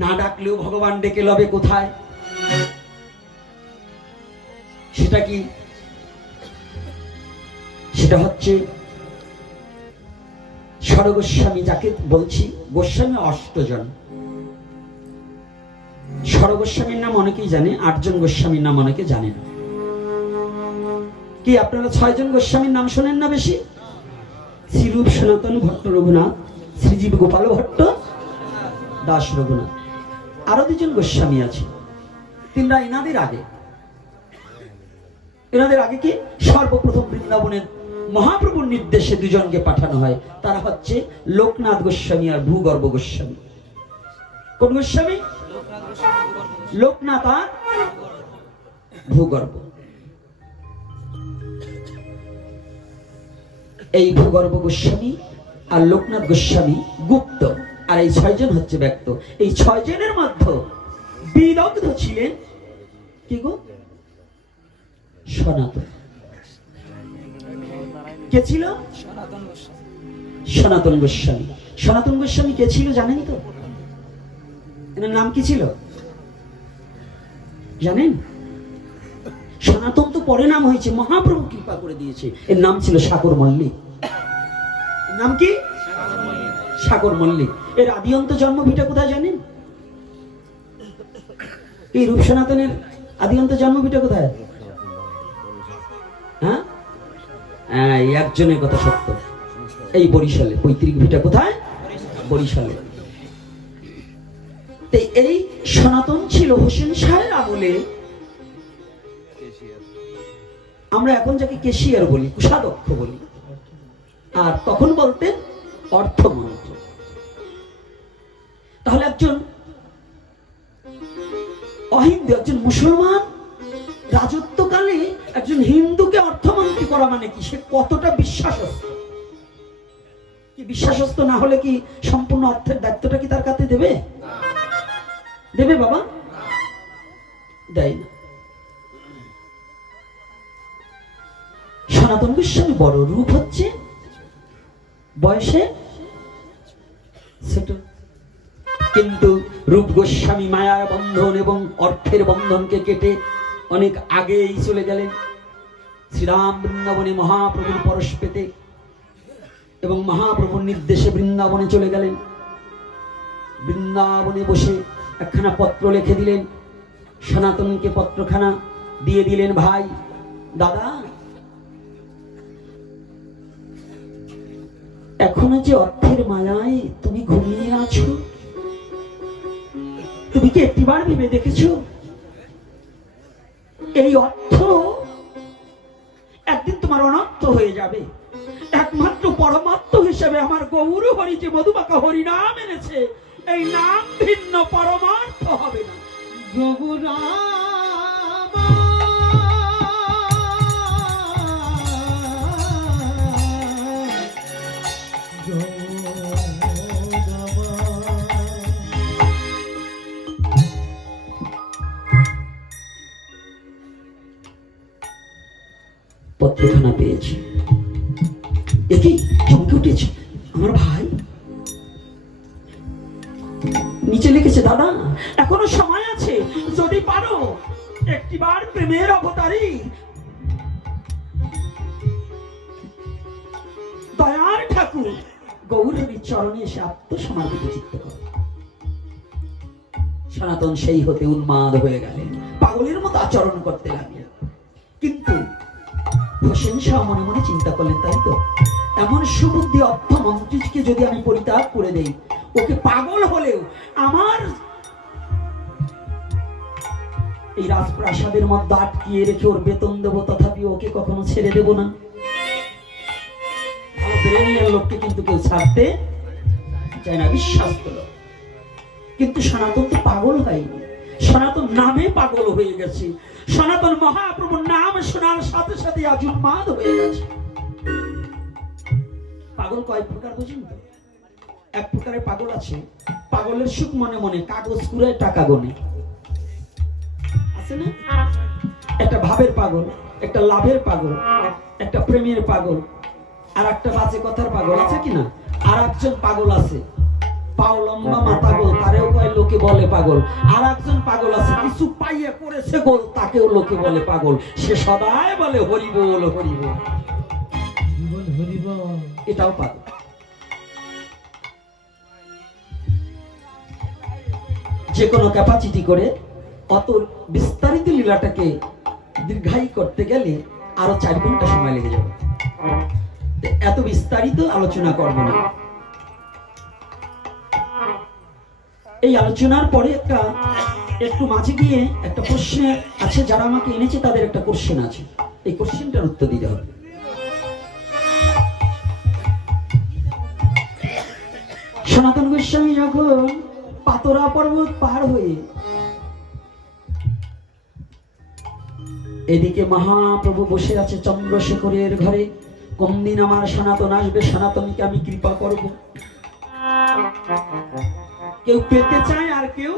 না ডাকলেও ভগবান ডেকে লবে কোথায়? সেটা কি? সেটা হচ্ছে সরগোস্বামী যাকে বলছি, গোস্বামী অষ্টজন। সরগোস্বামীর নাম অনেকেই জানে, আটজন গোস্বামীর নাম অনেকে জানে না। কি, আপনারা ছয়জন গোস্বামীর নাম শোনেন না বেশি? শ্রীরূপ সনাতন ভট্ট রঘুনাথ, শ্রীজীব গোপাল ভট্ট, দাস রঘুনাথ। আরও দুজন গোস্বামী আছে। তিনরা এনাদের আগে। এনাদের আগে কি? সর্বপ্রথম বৃন্দাবনের মহাপ্রভুর নির্দেশে দুজনকে পাঠানো হয়। তারা হচ্ছে লোকনাথ গোস্বামী আর ভূগর্ভ গোস্বামী। কোন গোস্বামী? লোকনাথ আর ভূগর্ভ। এই ভূগর্ভ গোস্বামী আর লোকনাথ গোস্বামী গুপ্ত। আর এই ছয়জন হচ্ছে ব্যক্ত। এই ছয়জনের মধ্যে বিদগ্ধ ছিলেন কি গো? সনাতন। কে ছিল? সনাতন গোস্বামী। সনাতন গোস্বামী কে ছিল জানেন তো? এনার নাম কি ছিল? জানেন? সনাতন তো পরে নাম হয়েছে, মহাপ্রভু কৃপা করে দিয়েছে। এর নাম ছিল সাগর মল্লিক। নাম কি? সাগর মল্লিক। এর আদিয়ন্ত জন্ম ভিটা কোথায় জানেন? এই রূপ সনাতনের আদিয়ন্ত জন্ম ভিটা কোথায়? হ্যাঁ? হ্যাঁ, একজনের কথা সত্য। এই বরিশালে। পৈতৃক ভিটা কোথায়? বরিশালে। এই সনাতন ছিল হোসেন শাহের আমলে। আমরা এখন যাকে কেশিয়ার বলি কুষাধ্যক্ষ বলি। আর তখন বলতেন অর্থমন্ত্র। তাহলে একজন অহিন্দু, একজন মুসলমান, রাজত্বকালে একজন হিন্দুকে অর্থমন্ত্রী করা মানে কি? সে কতটা বিশ্বাসস্থ? কি বিশ্বাসস্থ না হলে কি সম্পূর্ণ অর্থের দায়িত্বটা কি তার কাছে দেবে? দেবে বাবা? দেয় না। সনাতন গোস্বামী বড় রূপ হচ্ছে। বয়সে ছোট। কিন্তু রূপ গোস্বামী মায়ার বন্ধন এবং অর্থের বন্ধনকে কেটে অনেক আগেই চলে গেলেন। শ্রীরাম বৃন্দাবনে মহাপ্রভুর পরশ পেতে এবং মহাপ্রভুর নির্দেশে বৃন্দাবনে চলে গেলেন। বৃন্দাবনে বসে একখানা পত্র লিখে দিলেন। সনাতনকে পত্রখানা দিয়ে দিলেন ভাই। দাদা, এখনও যে অর্থের মায়ায় তুমি ঘুমিয়ে আছো? তুমি কি একটিবার ভেবে দেখেছ? এই অর্থ একদিন তোমার অনর্থ হয়ে যাবে। একমাত্র পরমাত্ম হিসেবে আমার গৌর হরি যে মধুমাকা হরি নাম এনেছে। এই নাম ভিন্ন, পরমার্থ হবে না। পত্রখানা পেয়েছি। একই চমকে উঠেছে। আমার ভাই? নিচে লিখেছে, দাদা, এখনও সময় আছে। যদি পারো, একটিবার প্রেমের অবতারী। দয়ার ঠাকুর গৌরীর চরণে এসে আত্মসমাধিত চিত্ত করো সনাতন সেই হতে উন্মাদ হয়ে গেলেন। পাগলের মতো আচরণ করতে লাগলেন। কিন্তু হোসেন শাহ মনে মনে চিন্তা করলেন, তাই তো? এমন সুবুদ্ধি অর্থ মন্ত্রীকে যদি আমি পরিত্যাগ করে দেই, ওকে পাগল হলেও আমার এই রাজপ্রাসাদের মধ্যে আটকিয়ে রেখে ওর বেতন দেবো, তথাপি ওকে কখনো ছেড়ে দেব না। লোককে কিন্তু কেউ ছাড়তে চায় না, বিশ্বাস্ত লোক। কিন্তু সনাতন তো পাগল হয়নি। সনাতন নামে পাগল হয়ে গেছে। সনাতন মহাপ্রভুর নাম শোনার সাথে সাথে আজ উন্মাদ হয়ে গেছে। পাগল কয় প্রকার বুঝুন এক প্রকারের পাগল আছে, পাগলের সুখ মনে মনে, কাগজ কুড়ায় টাকা গনে। আছে না? একটা ভাবের পাগল, একটা লাভের পাগল, একটা প্রেমের পাগল, আর একটা বাজে কথার পাগল, আছে কিনা আর একজন পাগল আছে পাও লম্বা মাথা গোল তারেও কয় লোকে বলে পাগল। আর একজন পাগল আছে, কিছু পাইয়ে পড়েছে গোল তাকেও লোকে বলে পাগল। সে বলে এটাও পাগল। যে কোনো ক্যাপাসিটি করে, অত বিস্তারিত লীলাটাকে দীর্ঘায়ী করতে গেলে আরও চার ঘণ্টা সময় লেগে যাবে। এত বিস্তারিত আলোচনা করব না। এই আলোচনার পরে একটা, একটু মাঝে গিয়ে একটা প্রশ্ন আছে, যারা আমাকে এনেছে তাদের একটা কোশ্চেন আছে। এই কোশ্চেনটার উত্তর দিতে হবে। সনাতন গোস্বামী যখন পাতরা পর্বত পার হয়ে এদিকে মহাপ্রভু বসে আছে চন্দ্রশেখরের ঘরে কোন দিন আমার সনাতন আসবে, সনাতনকে আমি কৃপা করব। কেউ পেতে চায় আর কেউ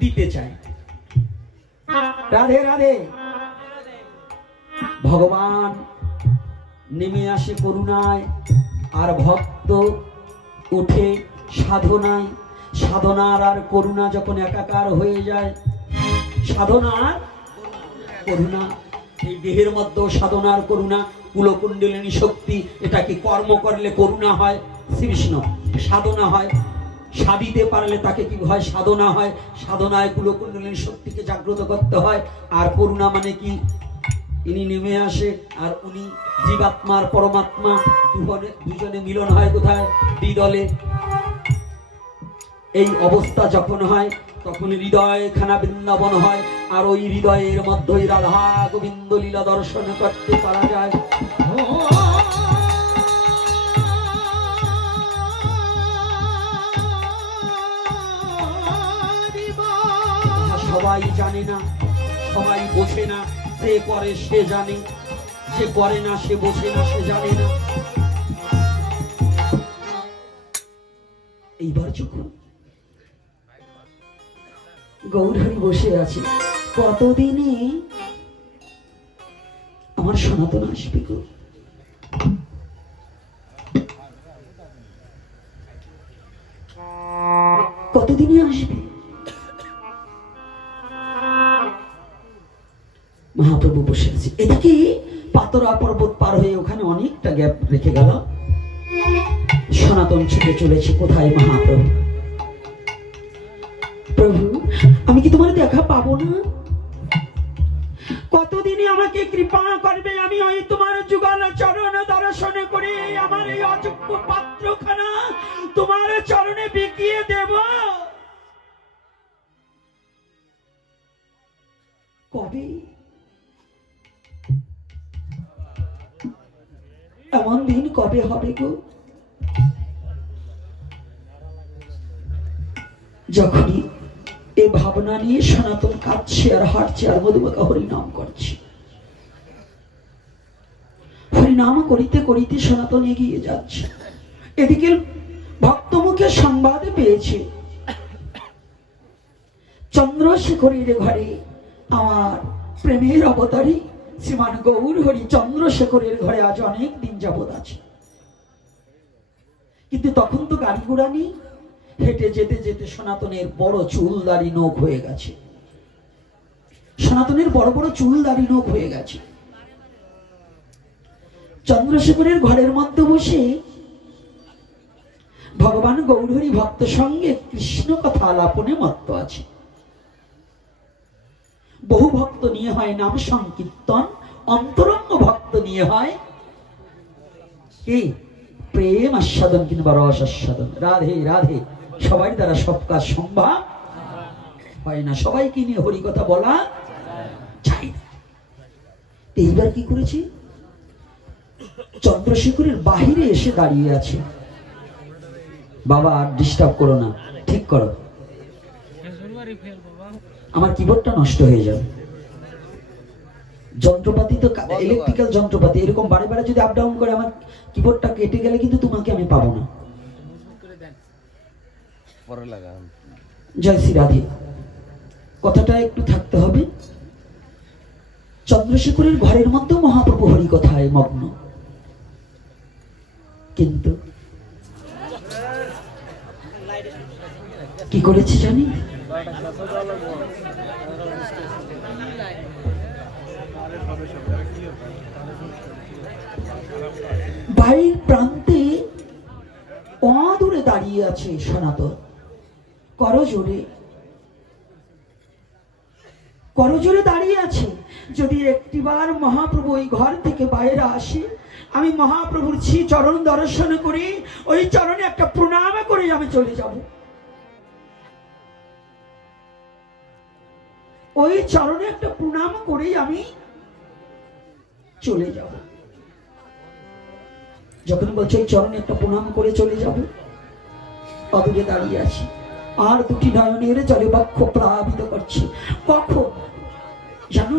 দিতে চায়। রাধে রাধে। ভগবান নেমে আসে করুণায়, আর ভক্ত উঠে সাধনায়। সাধনার আর করুণা যখন একাকার হয়ে যায়, সাধনার করুণা, এই দেহের মধ্যেও সাধনার করুণা, কুলকুণ্ডলিনী শক্তি, এটা কি কর্ম করলে করুণা হয়? শ্রীকৃষ্ণ, সাধনা হয়। সাধিতে পারলে তাকে কি হয়? সাধনা হয়। সাধনায় কুলকুণ্ডলিনী শক্তিকে জাগ্রত করতে হয়। আর করুণা মানে কি? ইনি নেমে আসে আর উনি জীবাত্মার পরমাত্মা দুজনে দুজনে মিলন হয় কোথায়? দ্বিদলে। এই অবস্থা যখন হয়, তখন হৃদয় খানা বৃন্দাবন হয়। আর ওই হৃদয়ের মধ্যেই রাধা গোবিন্দ লীলা দর্শন করতে পারা যায়। সবাই জানে না, সবাই বোঝে না, যে করে সে জানে, যে করে না সে বোঝে না, সে জানে না। এইবার যখন গৌরহরি বসে আছে, কতদিনে আমার সনাতন আসবে গো? কতদিনে আসবে? মহাপ্রভু বসে আছে এদিকে পাতরা পর্বত পার হয়ে ওখানে অনেকটা গ্যাপ রেখে গেল। সনাতন ছুটে চলেছে কোথায় মহাপ্রভু? প্রভু, আমি কি তোমার দেখা পাবো না? কতদিনই আমাকে কৃপা করবে আমি ওই তোমার যুগল চরণ দর্শন করে আমার এই অযোগ্য পাত্রখানা তোমার চরণে বিকিয়ে দেব। কবে এমন দিন কবে হবে গো? যখনই এই ভাবনা নিয়ে সনাতন কাঁদছে আর হাঁটছে আর মধুমাকা হরিনাম করছে। হরিনাম করিতে করিতে সনাতন এগিয়ে যাচ্ছে। এদিকে ভক্তমুখে সংবাদ পেয়েছে। চন্দ্রশেখরের ঘরে আমার প্রেমের অবতারী শ্রীমান গৌর হরি চন্দ্রশেখরের ঘরে আজ অনেক দিন যাবৎ আছে। কিন্তু তখন তো গাড়ি ঘোড়া নেই। হেঁটে যেতে যেতে সনাতনের বড় চুল দাড়ি নোখ হয়ে গেছে। সনাতনের বড় বড় চুল দাড়ি নোখ হয়ে গেছে। চন্দ্রশেখরের ঘরের মধ্যে বসে ভগবান গৌরহরি ভক্ত সঙ্গে কৃষ্ণ কথা আলাপনে মত্ত আছে। বহু ভক্ত নিয়ে হয় নাম সংকীর্তন, অন্তরঙ্গ ভক্ত নিয়ে হয় কি? প্রেম আস্বাদন কিংবা রস আস্বাদন। রাধে রাধে। সবাই দ্বারা সব কাজ সম্ভব? হয় না। সবাইকে নিয়ে হরি কথা বলা যায় এইবার কি করেছি? চন্দ্রশেখরের বাহিরে এসে দাঁড়িয়ে আছে। বাবা আর ডিস্টার্ব করো না। ঠিক করো। আমার কিবোর্ডটা নষ্ট হয়ে যাবে। যন্ত্রপাতি তো ইলেকট্রিক্যাল যন্ত্রপাতি এরকম বারে বারে যদি আপ ডাউন করে আমার কিবোর্ডটা কেটে গেলে কিন্তু তোমাকে আমি পাবো না। জয় শ্রী রাধে। কথাটা একটু থাকতে হবে। চন্দ্রশেখরের ঘরের মধ্যেও মহাপ্রভু হরি কথায় মগ্ন। কিন্তু কি করেছে জানি? বাড়ির প্রান্তে অদূরে দাঁড়িয়ে আছে সনাতন। করজোরে করজোরে দাঁড়িয়ে আছে। যদি একটিবার মহাপ্রভু ওই ঘর থেকে বাইরে আসে, আমি মহাপ্রভুর ছি চরণ দর্শন করি ওই চরণে একটা প্রণাম করে আমি চলে যাব। ওই চরণে একটা প্রণাম করেই আমি চলে যাব। যখন বলছে চরণে একটা প্রণাম করে চলে যাব। অদূরে দাঁড়িয়ে আছি, আর দুটি নয়নের জলে বক্ষ প্লাবিত করছে। কখন? জানো?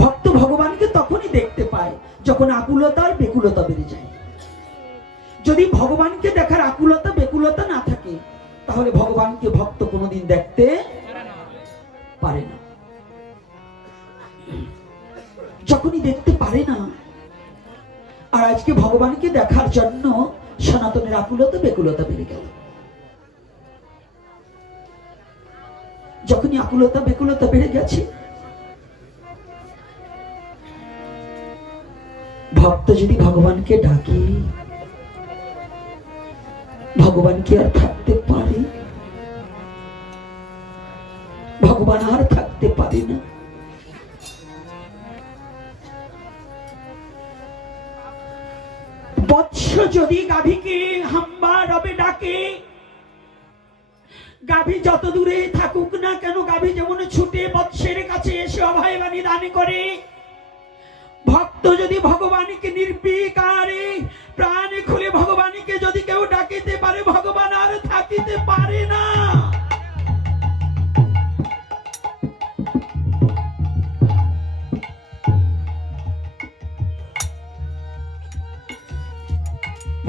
ভক্ত ভগবানকে তখনই দেখতে পায়, যখন আকুলতা আর বেকুলতা বেড়ে যায়। যদি ভগবানকে দেখার আকুলতা, বেকুলতা না থাকে, তাহলে ভগবানকে ভক্ত কোনোদিন দেখতে আকুলতা বেকুলতা বেড়ে গেল। যখনই আকুলতা বেকুলতা বেড়ে গেছে, ভক্ত যদি ভগবানকে ডাকে ভগবান কি আর থাকতে পারে, ভগবান আর থাকতে পারে না। যদি গাভীকে হাম্বা রবে ডাকে? গাভী যত দূরে থাকুক না কেন, গাভী যেমন ছুটে বৎসের কাছে এসে অভয় বাণী দান করে। ভক্ত যদি ভগবানকে নির্বিকারে প্রাণে খুলে ভগবানকে যদি কেউ ডাকিতে পারে, ভগবান আর থাকিতে পারে না।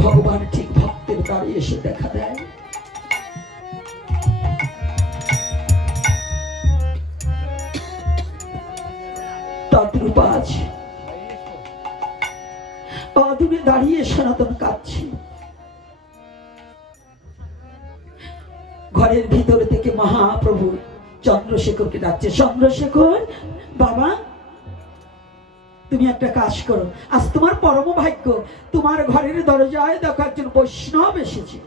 ভগবান ঠিক ভক্তের দ্বারে এসে দেখা দেয়। আজ অদূরে দাঁড়িয়ে সনাতন কাঁদছে। ঘরের ভিতরে থেকে মহাপ্রভু চন্দ্রশেখরকে ডাকছে, চন্দ্রশেখর, বাবা একটা কাজ করো। আজ তোমার পরম ভাগ্য, তোমার ঘরের দরজায় দেখো একজন বৈষ্ণব এসেছে।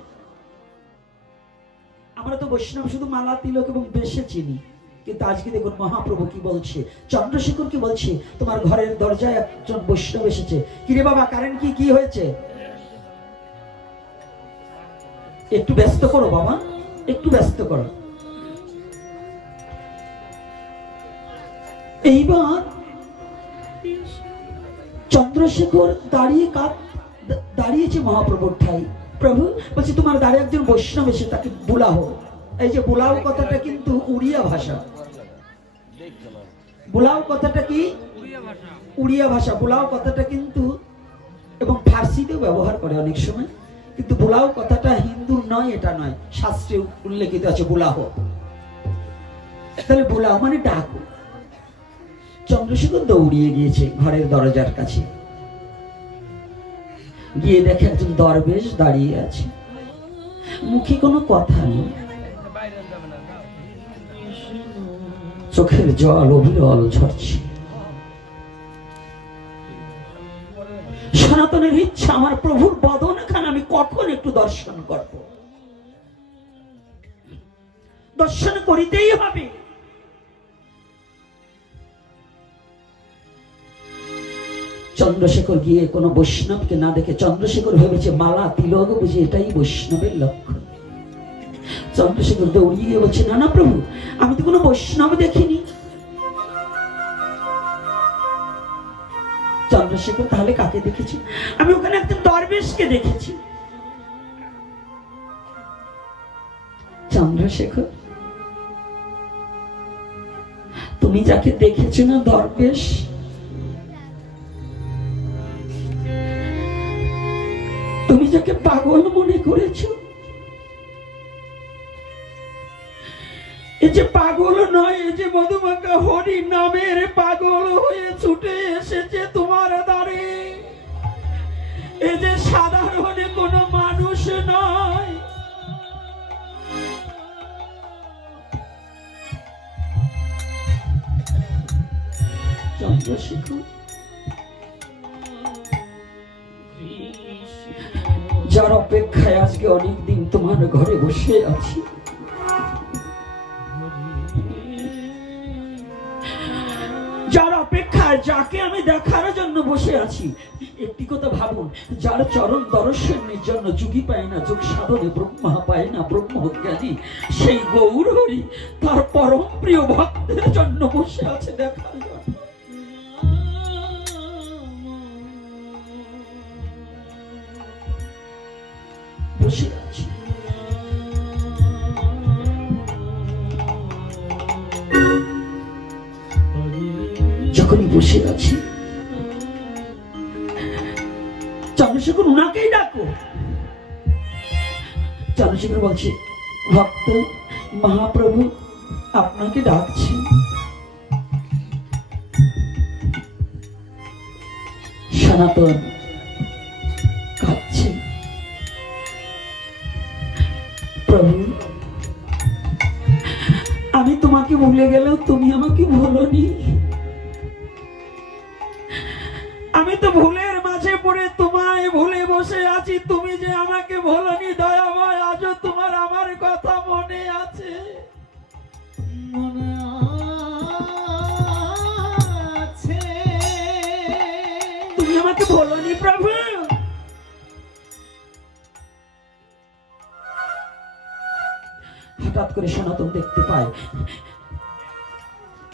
আমরা তো বৈষ্ণব শুধু মালা, তিলক এবং বেশে চিনি। কিন্তু আজকে দেখুন মহাপ্রভু কি বলছে, চন্দ্রশেখর কি বলছে, তোমার ঘরের দরজায় একজন বৈষ্ণব এসেছে। কিরে বাবা, কারেন্ট কি কি হয়েছে? একটু ব্যস্ত করো বাবা, একটু ব্যস্ত করো। এইবার চন্দ্রশেখর দাঁড়িয়ে কাপ দাঁড়িয়েছে মহাপ্রভুর ঠাই। প্রভু, বলছে তোমার দাঁড়িয়ে একজন বৈষ্ণব এসে তাকে বুলাহ এই যে বুলাও কথাটা কিন্তু উড়িয়া ভাষা। বুলাও কথাটা কি? উড়িয়া ভাষা। বুলাও কথাটা কিন্তু, এবং ফার্সিতেও ব্যবহার করে অনেক সময়। কিন্তু বুলাও কথাটা হিন্দু নয়, এটা নয়। শাস্ত্রে উল্লেখিত আছে বুলাহ। তাহলে বুলাও মানে ডাকো। চন্দ্রশেখর দৌড়িয়ে গিয়েছে ঘরের দরজার কাছে। গিয়ে দেখে একজন দরবেশ দাঁড়িয়ে আছে। মুখে কোনো কথা নেই। চোখের জল অবিরল ঝরছে। সনাতনের ইচ্ছা আমার প্রভুর বদন খান আমি কখন একটু দর্শন করব? দর্শন করিতেই হবে। চন্দ্রশেখর গিয়ে কোনো বৈষ্ণবকে না দেখে চন্দ্রশেখর ভেবেছে, মালা, তিলক বুঝে এটাই বৈষ্ণবের লক্ষণ। চন্দ্রশেখর দৌড়িয়ে গিয়ে বলছে, না না, প্রভু, আমি তো কোনো বৈষ্ণব দেখিনি। চন্দ্রশেখর তাহলে কাকে দেখেছি? আমি ওখানে একজন দরবেশকে দেখেছি। চন্দ্রশেখর, তুমি যাকে দেখেছ না, দরবেশ নিজেকে পাগল মনে করেছ? এ যে পাগল নয়, এ যে মধুমাকা হরি নামের পাগল হয়ে ছুটে এসেছে তোমার দ্বারে। এ যে সাধারণ কোন মানুষ নয়। চন্দ্রশেখর যার অপেক্ষায় আজকে অনেকদিন তোমার ঘরে বসে আছি। যার অপেক্ষায় যাকে আমি দেখার জন্য বসে আছি, একটি কথা ভাবুন, যার চরণ দর্শনের জন্য যুগী পায় না, যোগ সাধনে ব্রহ্মা পায় না ব্রহ্ম জ্ঞানী সেই গৌর হরি তার পরম প্রিয় ভক্তের জন্য বসে আছে দেখার জন্য। বসে আছি। যখনই বসে আছি চন্দ্রশেখর উনাকেই ডাকো। চন্দ্রশেখর বলছে, ভক্ত মহাপ্রভু, আপনাকে ডাকছি। সনাতন তোমাকে ভুলে গেলেও তুমি আমাকে ভুলোনি। আমি তো ভুলের মাঝে পড়ে তোমায় ভুলে বসে আছি, তুমি যে আমাকে ভুলনি, দয়াময়, আজও তোমার আমার কথা মনে আছে। তুমি আমাকে ভুলনি প্রভু। হঠাৎ করে সনাতন দেখতে পায়।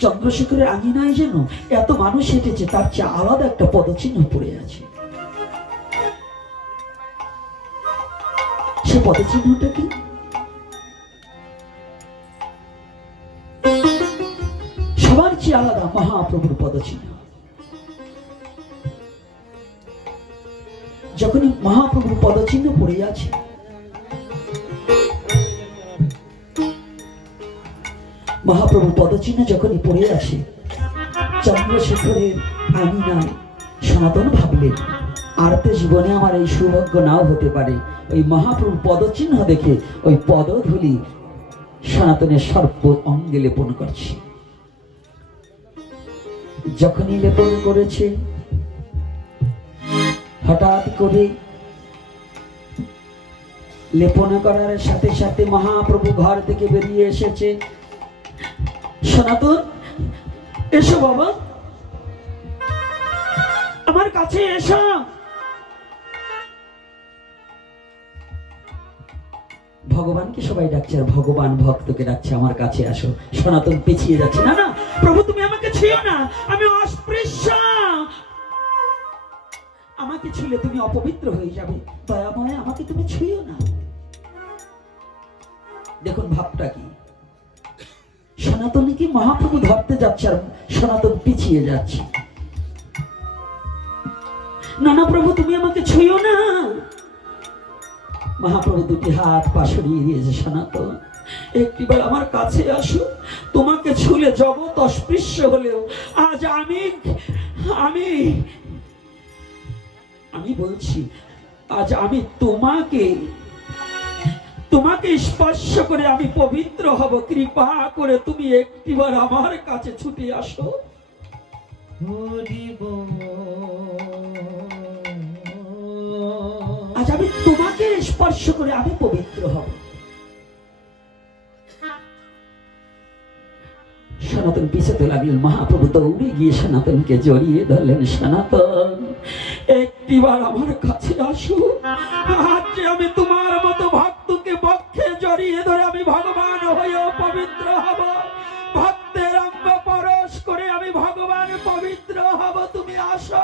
চন্দ্রশেখরের আঙিনায় যেন এত মানুষ হেঁটেছে তার চেয়ে আলাদা একটা পদচিহ্ন পড়ে আছে। সে পদচিহ্নটা কি? সবার চেয়ে আলাদা মহাপ্রভুর পদচিহ্ন। যখনই মহাপ্রভুর পদচিহ্ন পড়ে আছে মহাপ্রভুর পদচিহ্ন যখনই পড়ে আসে, চন্দ্রশেখরের আমি না সনাতন ভাবলেন আর তো জীবনে আমার এই সৌভাগ্য নাও হতে পারে। ওই মহাপ্রভুর পদচিহ্ন দেখে ওই পদধূলি সনাতনের সর্ব অঙ্গে লেপন করছে। যখনই লেপন করেছে, হঠাৎ করে লেপনা করার সাথে সাথে মহাপ্রভু ঘর থেকে বেরিয়ে এসেছে। সনাতন, এসো বাবা। আমার কাছে এসো। ভগবানকে সবাই ডাকছে আর ভগবান ভক্তকে ডাকছে, আমার কাছে আসো। সনাতন পিছিয়ে যাচ্ছে। না না, প্রভু, তুমি আমাকে ছুঁয়ো না। আমি অস্পৃশ্য। আমাকে ছুঁলে তুমি অপবিত্র হয়ে যাবে। দয়াময় আমাকে তুমি ছুঁয়ো না। দেখুন, ভাবটা কি? সনাতনীকে মহাপ্রভু ধরতে যাচ্ছে আর সনাতন পিছিয়ে যাচ্ছে? না না প্রভু, তুমি আমাকে ছুঁয়ো না। মহাপ্রভু দুটি হাত পা সরিয়ে দিয়েছে সনাতন। একটিবার আমার কাছে আসো, তোমাকে ছুলে জগৎ অস্পৃশ্য হলেও আজ আমি আমি আমি বলছি, আজ আমি তোমাকে তোমাকে স্পর্শ করে আমি পবিত্র হব। কৃপা করে তুমি একটিবার আমার কাছে ছুটে আসো। আজ আমি তোমাকে স্পর্শ করে আমি পবিত্র হব। সনাতন পিছাতে লাগলেন মহাপ্রভু দৌড়ে গিয়ে সনাতনকে জড়িয়ে ধরলেন সনাতন। একটিবার আমার কাছে আসো। আজ আমি তোমার মতো সনাতনকে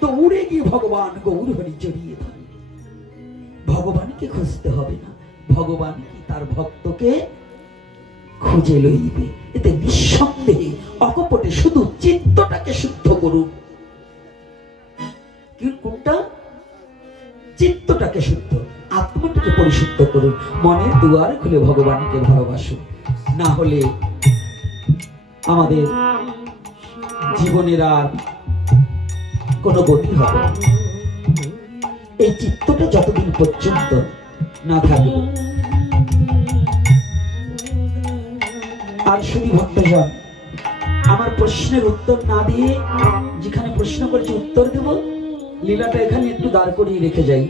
দৌড়ে গিয়ে ভগবান গৌর হরি জড়িয়ে ধরে। ভগবানকে খুঁজতে হবে না। ভগবান কি তার ভক্তকে খুঁজে লইবে? এতে নিঃসন্দেহে অকপটে শুধু চিত্তটাকে শুদ্ধ করুন মনের দুয়ার খুলে ভগবানকে ভালোবাসুন না হলে আমাদের জীবনের আর কোনো গতি হবে এই চিত্তটা যতদিন পর্যন্ত না থাকবে, আর শুধু ভক্তজন, আমার প্রশ্নের উত্তর না দিয়ে যেখানে প্রশ্ন করেছি উত্তর দেব, লীলাটা এখানে একটু দাঁড় করিয়ে রেখে যাই।